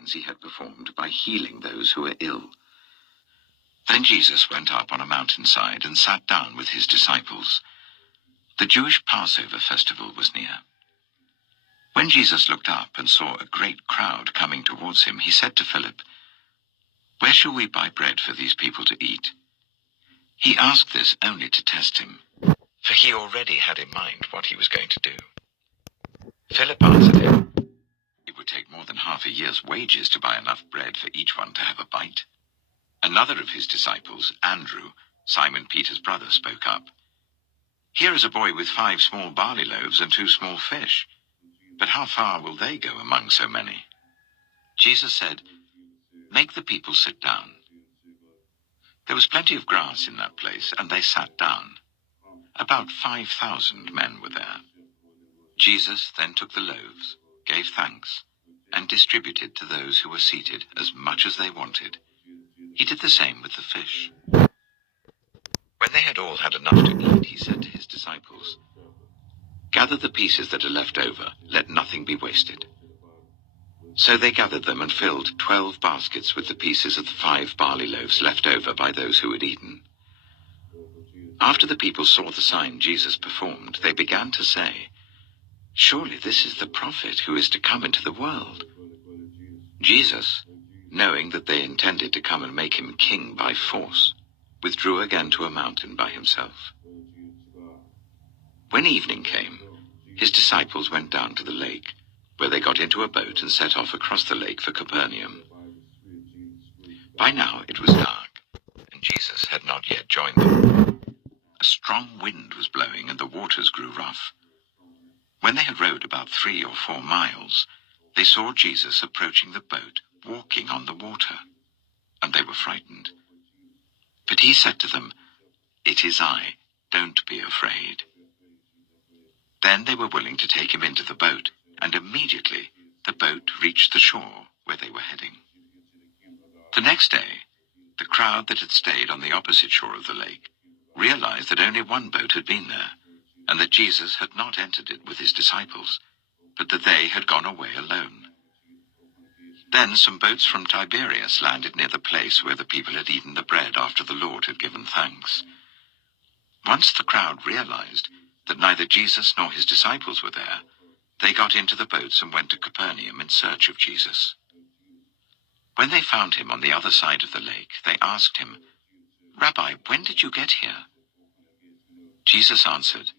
signs he had performed by healing those who were ill. Then Jesus went up on a mountainside and sat down with his disciples. The Jewish Passover festival was near. When Jesus looked up and saw a great crowd coming towards him, he said to Philip, "Where shall we buy bread for these people to eat?" He asked this only to test him, for he already had in mind what he was going to do. Philip answered him, "It would take more than half a year's wages to buy enough bread for each one to have a bite." Another of his disciples, Andrew, Simon Peter's brother, spoke up. "Here is a boy with 5 small barley loaves and 2 small fish. But how far will they go among so many?" Jesus said, "Make the people sit down." There was plenty of grass in that place, and they sat down. About 5,000 men were there. Jesus then took the loaves, gave thanks, and distributed to those who were seated as much as they wanted. He did the same with the fish. When they had all had enough to eat, he said to his disciples, "Gather the pieces that are left over, let nothing be wasted." So they gathered them and filled 12 baskets with the pieces of the 5 barley loaves left over by those who had eaten. After the people saw the sign Jesus performed, they began to say, "Surely this is the prophet who is to come into the world." Jesus, knowing that they intended to come and make him king by force, withdrew again to a mountain by himself. When evening came, his disciples went down to the lake, where they got into a boat and set off across the lake for Capernaum. By now it was dark, and Jesus had not yet joined them. A strong wind was blowing, and the waters grew rough. When they had rowed about 3 or 4 miles, they saw Jesus approaching the boat, walking on the water, and they were frightened. But he said to them, "It is I, don't be afraid." Then they were willing to take him into the boat, and immediately the boat reached the shore where they were heading. The next day, the crowd that had stayed on the opposite shore of the lake realized that only one boat had been there, and that Jesus had not entered it with his disciples, but that they had gone away alone. Then some boats from Tiberias landed near the place where the people had eaten the bread after the Lord had given thanks. Once the crowd realized that neither Jesus nor his disciples were there, they got into the boats and went to Capernaum in search of Jesus. When they found him on the other side of the lake, they asked him, "Rabbi, when did you get here?" Jesus answered,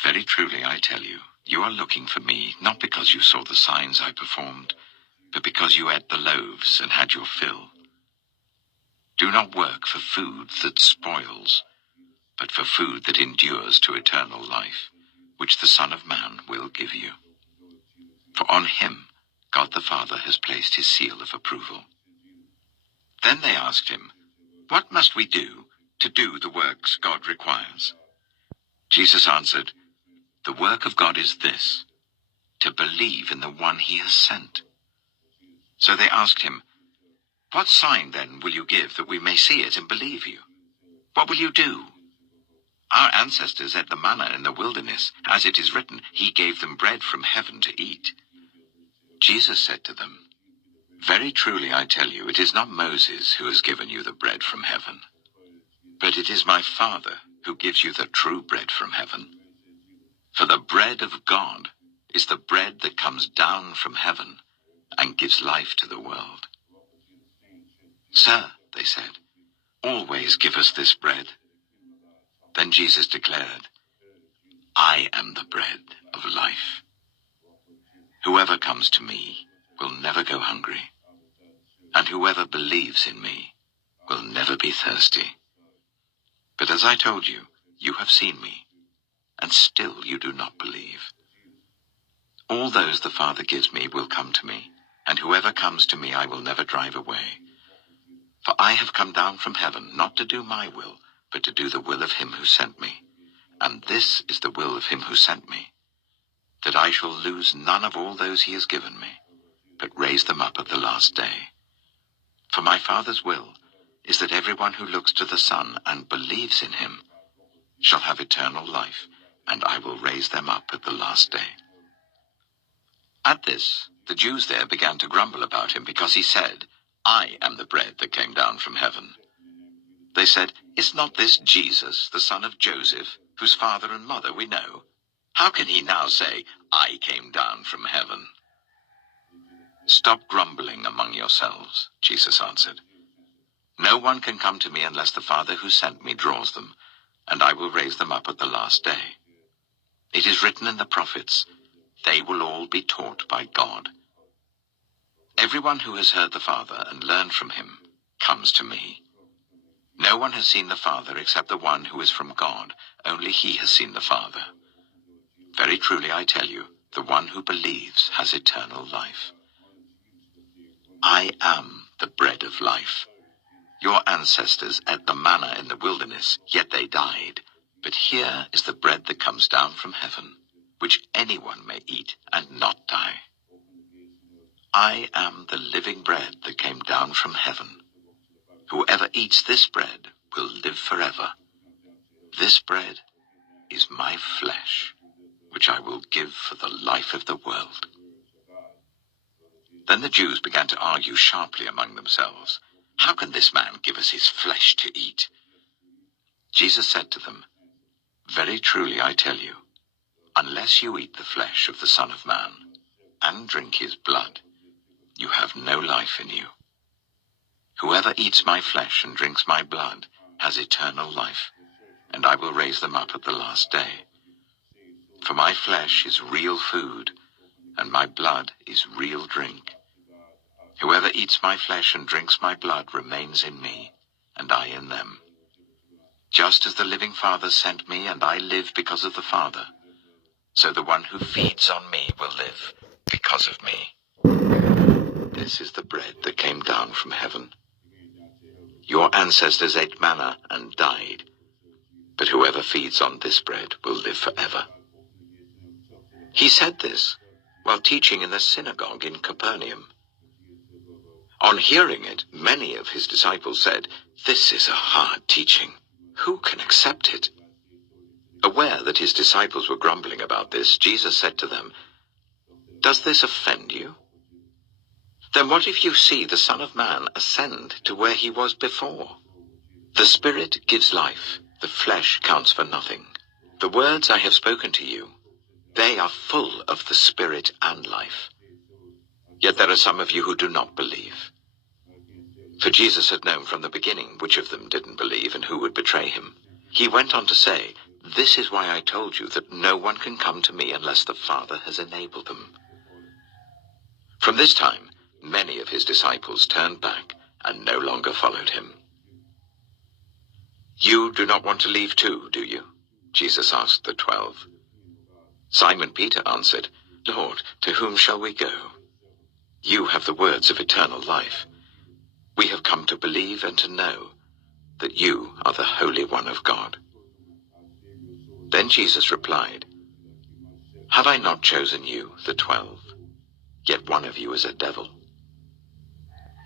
"Very truly I tell you, you are looking for me not because you saw the signs I performed, but because you ate the loaves and had your fill. Do not work for food that spoils, but for food that endures to eternal life, which the Son of Man will give you. For on him God the Father has placed his seal of approval." Then they asked him, "What must we do to do the works God requires?" Jesus answered, "The work of God is this, to believe in the one he has sent." So they asked him, "What sign then will you give that we may see it and believe you? What will you do?" "Our ancestors ate the manna in the wilderness. As it is written, he gave them bread from heaven to eat." Jesus said to them, "Very truly I tell you, it is not Moses who has given you the bread from heaven, but it is my Father who gives you the true bread from heaven. For the bread of God is the bread that comes down from heaven and gives life to the world." "Sir," they said, "always give us this bread." Then Jesus declared, "I am the bread of life. Whoever comes to me will never go hungry, and whoever believes in me will never be thirsty. But as I told you, you have seen me, and still you do not believe. All those the Father gives me will come to me, and whoever comes to me I will never drive away. For I have come down from heaven not to do my will, but to do the will of him who sent me. And this is the will of him who sent me, that I shall lose none of all those he has given me, but raise them up at the last day. For my Father's will is that everyone who looks to the Son and believes in him shall have eternal life, and I will raise them up at the last day." At this, the Jews there began to grumble about him because he said, "I am the bread that came down from heaven." They said, "Is not this Jesus, the son of Joseph, whose father and mother we know? How can he now say, 'I came down from heaven'?" "Stop grumbling among yourselves," Jesus answered. "No one can come to me unless the Father who sent me draws them, and I will raise them up at the last day. It is written in the prophets, 'They will all be taught by God.' Everyone who has heard the Father and learned from him comes to me. No one has seen the Father except the one who is from God. Only he has seen the Father. Very truly I tell you, the one who believes has eternal life. I am the bread of life. Your ancestors ate the manna in the wilderness, yet they died. But here is the bread that comes down from heaven, which anyone may eat and not die. I am the living bread that came down from heaven. Whoever eats this bread will live forever. This bread is my flesh, which I will give for the life of the world." Then the Jews began to argue sharply among themselves, "How can this man give us his flesh to eat?" Jesus said to them, "Very truly I tell you, unless you eat the flesh of the Son of Man and drink his blood, you have no life in you. Whoever eats my flesh and drinks my blood has eternal life, and I will raise them up at the last day. For my flesh is real food, and my blood is real drink. Whoever eats my flesh and drinks my blood remains in me, and I in them. Just as the living Father sent me, and I live because of the Father, so the one who feeds on me will live because of me. This is the bread that came down from heaven. Your ancestors ate manna and died, but whoever feeds on this bread will live forever." He said this while teaching in the synagogue in Capernaum. On hearing it, many of his disciples said, "This is a hard teaching. Who can accept it?" Aware that his disciples were grumbling about this, Jesus said to them, "Does this offend you? Then what if you see the Son of Man ascend to where he was before? The Spirit gives life, the flesh counts for nothing. The words I have spoken to you, they are full of the Spirit and life. Yet there are some of you who do not believe." For Jesus had known from the beginning which of them didn't believe and who would betray him. He went on to say, "This is why I told you that no one can come to me unless the Father has enabled them." From this time, many of his disciples turned back and no longer followed him. "You do not want to leave too, do you?" Jesus asked the 12. Simon Peter answered, "Lord, to whom shall we go? You have the words of eternal life. We have come to believe and to know that you are the Holy One of God." Then Jesus replied, "Have I not chosen you, the 12? Yet one of you is a devil."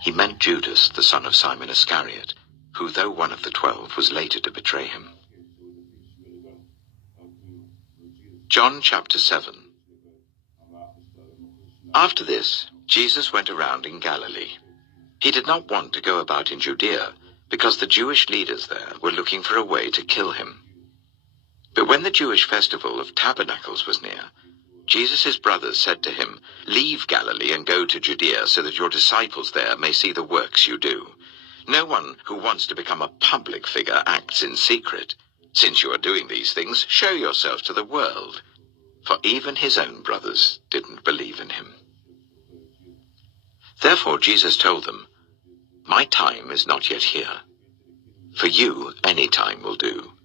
He meant Judas, the son of Simon Iscariot, who, though one of the 12, was later to betray him. John chapter 7. After this, Jesus went around in Galilee. He did not want to go about in Judea, because the Jewish leaders there were looking for a way to kill him. But when the Jewish festival of Tabernacles was near, Jesus' brothers said to him, "Leave Galilee and go to Judea, so that your disciples there may see the works you do. No one who wants to become a public figure acts in secret. Since you are doing these things, show yourself to the world." For even his own brothers didn't believe in him. Therefore Jesus told them, "My time is not yet here. For you, any time will do.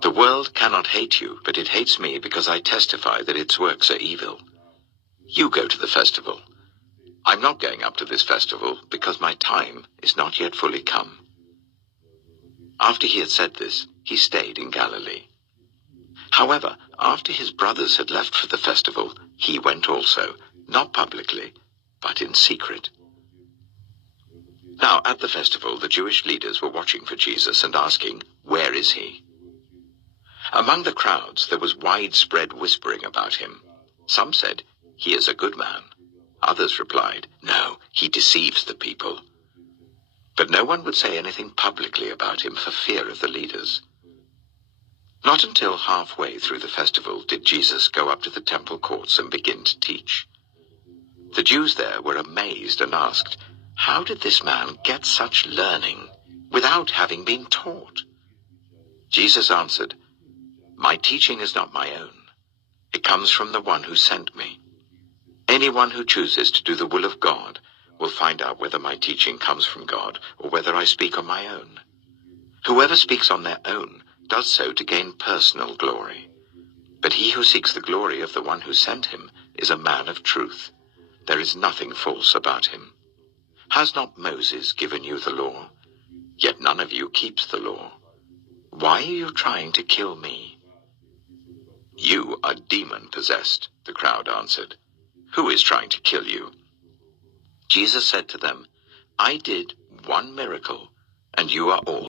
The world cannot hate you, but it hates me because I testify that its works are evil. You go to the festival. I'm not going up to this festival because my time is not yet fully come." After he had said this, he stayed in Galilee. However, after his brothers had left for the festival, he went also, not publicly, but in secret. Now at the festival, the Jewish leaders were watching for Jesus and asking, "Where is he?" Among the crowds there was widespread whispering about him. Some said, "He is a good man." Others replied, "No, he deceives the people." But no one would say anything publicly about him for fear of the leaders. Not until halfway through the festival did Jesus go up to the temple courts and begin to teach. The Jews there were amazed and asked, "How did this man get such learning without having been taught?" Jesus answered, "My teaching is not my own. It comes from the one who sent me. Anyone who chooses to do the will of God will find out whether my teaching comes from God or whether I speak on my own. Whoever speaks on their own does so to gain personal glory. But he who seeks the glory of the one who sent him is a man of truth. There is nothing false about him. Has not Moses given you the law? Yet none of you keeps the law. Why are you trying to kill me?" "You are demon-possessed," the crowd answered. "Who is trying to kill you?" Jesus said to them, "I did one miracle, and you are all